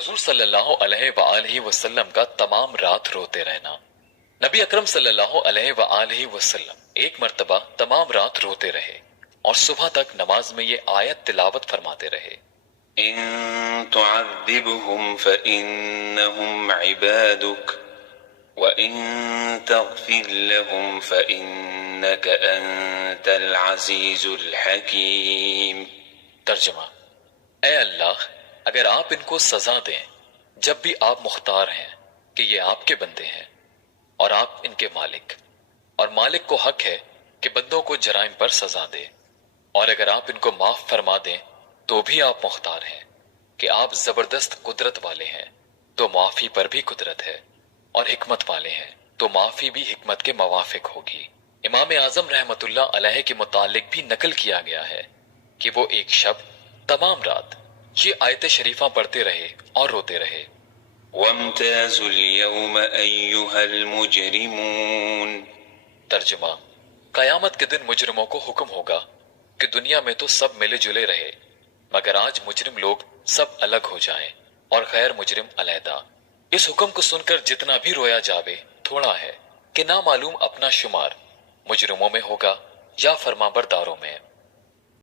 حضور صلی اللہ علیہ وآلہ وسلم کا تمام رات روتے رہنا۔ نبی اکرم صلی اللہ علیہ وآلہ وسلم ایک مرتبہ تمام رات روتے رہے اور صبح تک نماز میں یہ آیت تلاوت فرماتے رہے، إن تعذبهم فإنهم عبادك وإن تغفر لهم فإنك أنت العزيز الحكيم۔ ترجمہ: اے اللہ، اگر آپ ان کو سزا دیں جب بھی آپ مختار ہیں کہ یہ آپ کے بندے ہیں اور آپ ان کے مالک، اور مالک کو حق ہے کہ بندوں کو جرائم پر سزا دے، اور اگر آپ ان کو معاف فرما دیں تو بھی آپ مختار ہیں کہ آپ زبردست قدرت والے ہیں، تو معافی پر بھی قدرت ہے، اور حکمت والے ہیں تو معافی بھی حکمت کے موافق ہوگی۔ امام اعظم رحمت اللہ علیہ کے متعلق بھی نقل کیا گیا ہے کہ وہ ایک شب تمام رات یہ آیت شریفہ پڑھتے رہے اور روتے رہے، وامتازوا اليوم أيها المجرمون۔ ترجمہ: قیامت کے دن مجرموں کو حکم ہوگا کہ دنیا میں تو سب ملے جلے رہے، مگر آج مجرم لوگ سب الگ ہو جائیں اور غیر مجرم علیحدہ۔ اس حکم کو سن کر جتنا بھی رویا جاوے تھوڑا ہے کہ نامعلوم اپنا شمار مجرموں میں ہوگا یا فرمانبرداروں میں۔